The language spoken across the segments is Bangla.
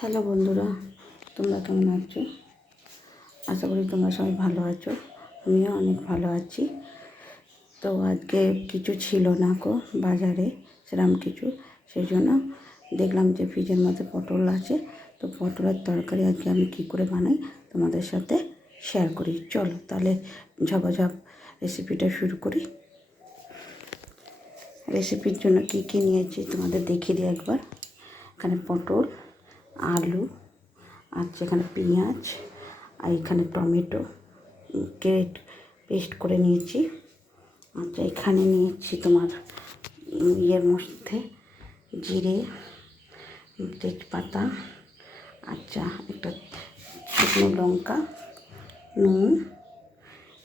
হ্যালো বন্ধুরা, তোমরা কেমন আছো? আশা করি তোমরা সবাই ভালো আছো। আমিও অনেক ভালো আছি। তো আজকে কিছু ছিল না বাজারে সেরকম কিছু, সেই জন্য দেখলাম যে ফ্রিজের মধ্যে পটল আছে। তো পটলের তরকারি আজকে আমি কী করে বানাই তোমাদের সাথে শেয়ার করি। চলো তাহলে ঝপাঝপ রেসিপিটা শুরু করি। রেসিপির জন্য কী কী নিয়েছি তোমাদের দেখিয়ে দিই একবার। এখানে পটল, আলু, আর এখানে পেঁয়াজ, আর এখানে টমেটো পেস্ট করে নিয়েছি। আচ্ছা, এখানে নিয়েছি তোমার ইয়ের মধ্যে জিরে, তেজপাতা, আচ্ছা একটা শুকনো লঙ্কা, নুন,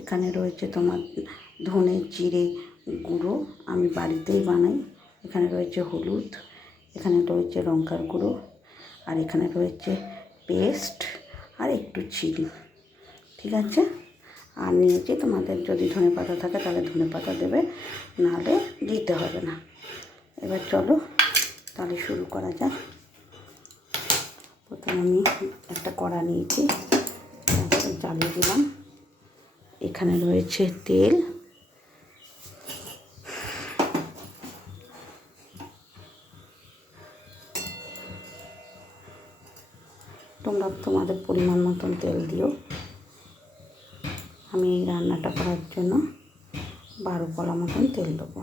এখানে রয়েছে তোমার ধনে জিরে গুঁড়ো, আমি বাড়িতেই বানাই। এখানে রয়েছে হলুদ, এখানে রয়েছে লঙ্কার গুঁড়ো, আর এখানে রয়েছে পেস্ট, আর একটু চিনি। ঠিক আছে, আর নিয়েছি তোমাদের যদি ধনেপাতা থাকে তাহলে ধনেপাতা দেবে, নাহলে দিতে হবে না। এবার চলো তাহলে শুরু করা যাক। প্রথমে আমি একটা কড়া নিয়েছি, জ্বালিয়ে দিলাম। এখানে রয়েছে তেল, তোমরা তোমাদের পরিমাণ মতন তেল দিও। আমি এই রান্নাটা করার জন্য 12 কড়া মতন তেল দেবো।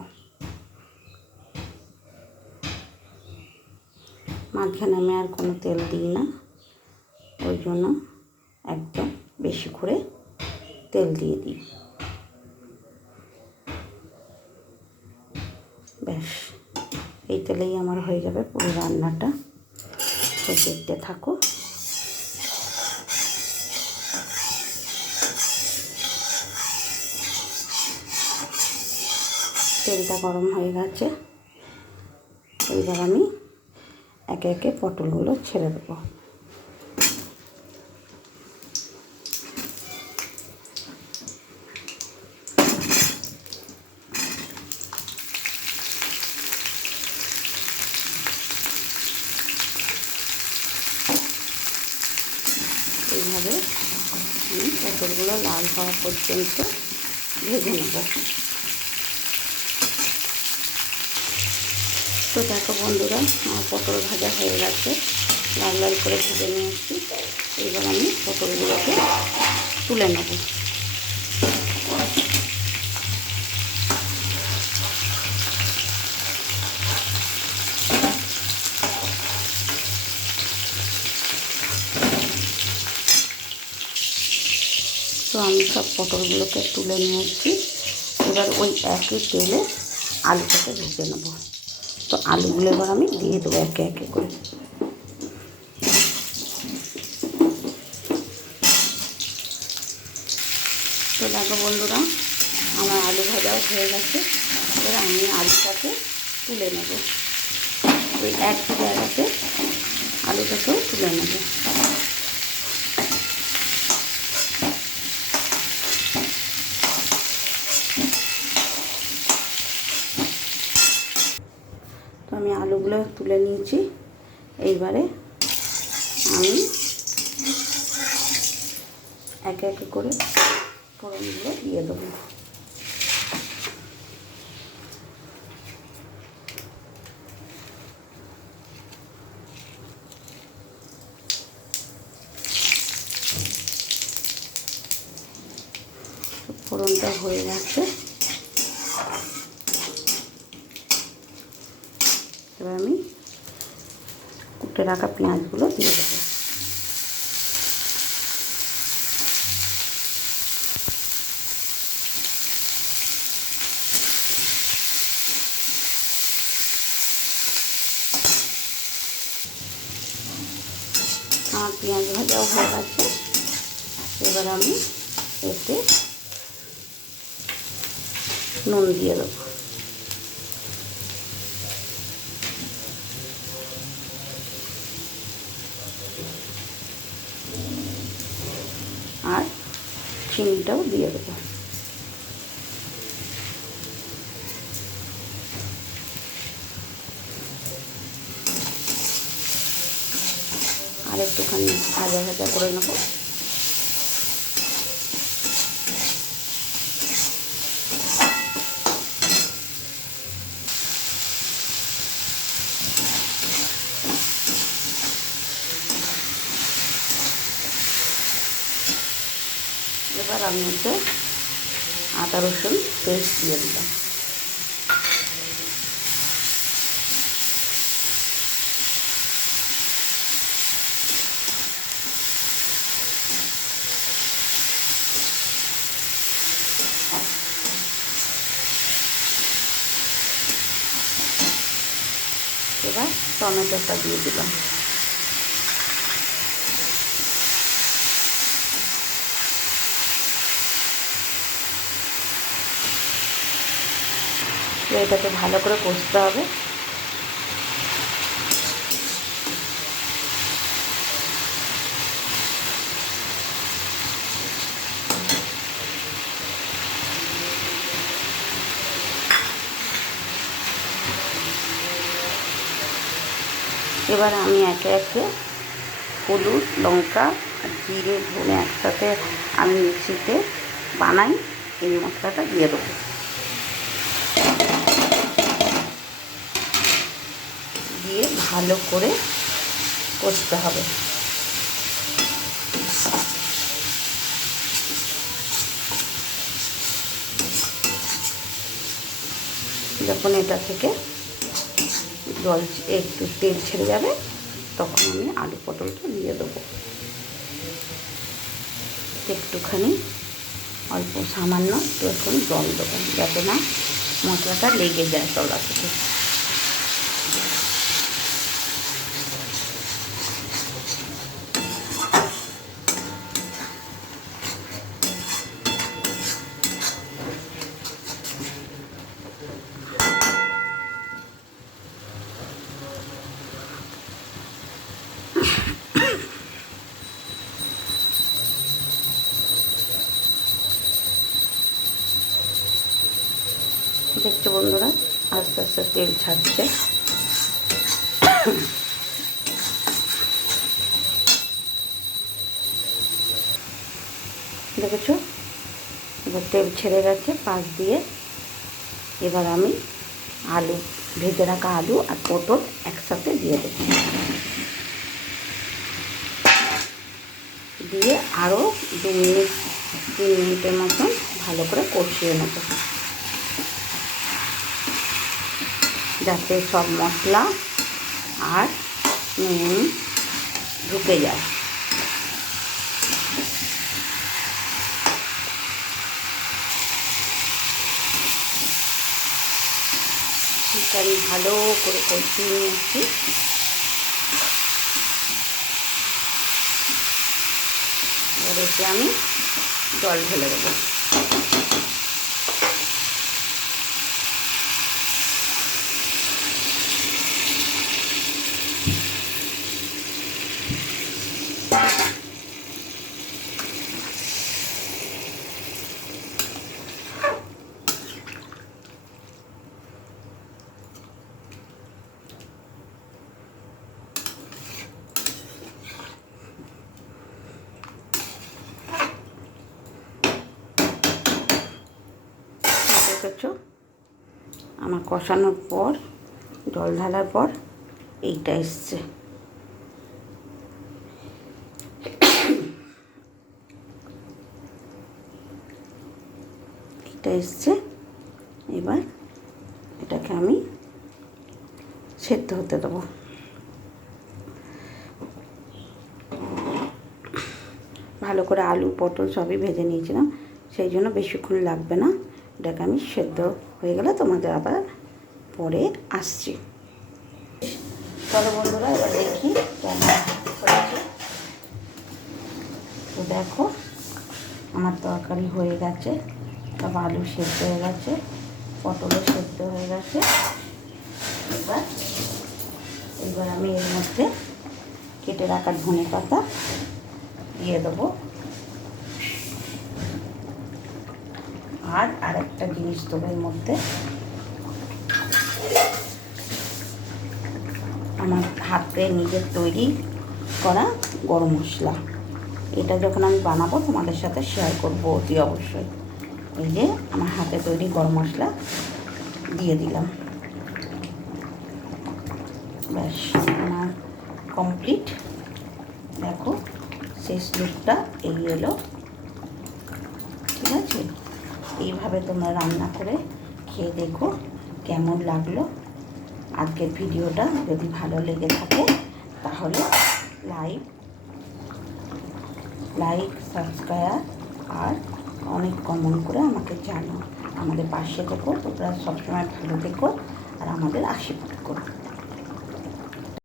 মাঝখানে আমি আর কোনো তেল দিই না, ওই জন্য একদম বেশি করে তেল দিয়ে দিই। ব্যাস, এই তেলেই আমার হয়ে যাবে পুরো রান্নাটা। তো দেখতে থাকো। তেলটা গরম হয়ে গেছে, এইবার আমি একে একে পটলগুলো ছেড়ে দেবো। এইভাবে আমি পটলগুলো লাল হওয়া পর্যন্ত ভেজে নেব। তো দেখো বন্ধুরা, আমার পটল ভাজা হয়ে গেছে, লাল লাল করে ভেজে নিয়েছি। এবার আমি পটলগুলোকে তুলে নেব। তো আমি সব পটলগুলোকে তুলে নিয়েছি। এবার ওই একই তেলে আলুটাকে ভেজে নেব। তো আলুগুলো এবার আমি দিয়ে দেবো একে একে করে। তো দেখো বন্ধুরা, আমার আলু ভাজাও হয়ে গেছে। এবার আমি আলুটাকে তুলে নেব, ওই এক জায়গাতে আলুটাকেও তুলে নেব। তো আমি আলুগুলো তুলে নিয়েছি। এইবারে আমি একে একে করে ফোড়নগুলো দিয়ে দেবো। ফোড়নটা হয়ে গেছে, এবার আমি কুটে রাখা পেঁয়াজগুলো দিয়ে দেবো। আমার পেঁয়াজ ভাজাও হয়ে গেছে। এবার আমি এতে নুন দিয়ে দেবো। আর চিনিটাও দিয়ে দেবো। আর একটুখানি ভাজা ভাজা করে নেবো। এবার আমি হচ্ছে আদা রসুন পেস্ট দিয়ে দিলাম। এবার টমেটোটা দিয়ে দিলাম। এটাকে ভালো করে কষতে হবে। এবার আমি একে একে হলুদ, লঙ্কা আর জিরে, ধনে একসাথে আমি মিক্সিতে বানাই, এই মশলাটা দিয়ে দেবো। দিয়ে ভালো করে কষতে হবে। যখন এটা থেকে জল একটু তেল ছেড়ে যাবে তখন আমি আলু পটলটা দিয়ে দেবো। একটুখানি অল্প সামান্য একটু জল দেবো যাতে না মশলাটা লেগে যায় তলা থেকে। দেখছো বন্ধুরা, আস্তে আস্তে তেল ছাড়ছে। দেখেছো, এবার তেল ছেড়ে গেছে পাশ দিয়ে। এবার আমি আলু, ভেজে রাখা আলু আর পটল একসাথে দিয়ে দেব। দিয়ে আরও 2 মিনিট 3 মিনিটের মতন ভালো করে কষিয়ে নেব, যাতে সব মশলা আর নুন ঢুকে যায়। আমি ভালো করে কষিয়ে নিয়েছি। এবার এতে আমি জল ঢেলে দেবো। দেখেছো, আমার কষানোর পর জল ঢালার পর এইটা এসছে। এইটা এসছে। এবার এটাকে আমি সেদ্ধ হতে দেবো। ভালো করে আলু পটল সবই ভেজে নিয়েছিলাম, সেই জন্য বেশিক্ষণ লাগবে না। এটাকে আমি সেদ্ধ হয়ে গেলে তোমাদের আবার পরে আসছি। চলো বন্ধুরা, এবার দেখি কেমন হয়েছে। তো দেখো, আমার তরকারি হয়ে গেছে, সব আলু সেদ্ধ হয়ে গেছে, পটলও সেদ্ধ হয়ে গেছে। এবার আমি এর মধ্যে কেটে রাখা ধনে পাতা দিয়ে দেবো। আর আরেকটা জিনিস দেবো এর মধ্যে, আমার হাতে নিজের তৈরি করা গরম মশলা। এটা যখন আমি বানাবো তোমাদের সাথে শেয়ার করবো অতি অবশ্যই। এই যে আমার হাতে তৈরি গরম মশলা দিয়ে দিলাম। ব্যাস আমার কমপ্লিট। দেখো শেষ লুকটা এই এলো। ঠিক আছে, এইভাবে তোমরা রান্না করে খেয়ে দেখো কেমন লাগলো। আজকের ভিডিওটা যদি ভালো লেগে থাকে তাহলে লাইক সাবস্ক্রাইব আর অনেক কমেন্ট করে আমাকে জানাও। আমাদের পাশে থেকো, তোমরা সবসময় ভালো থেকো আর আমাদের আশীর্বাদ করো।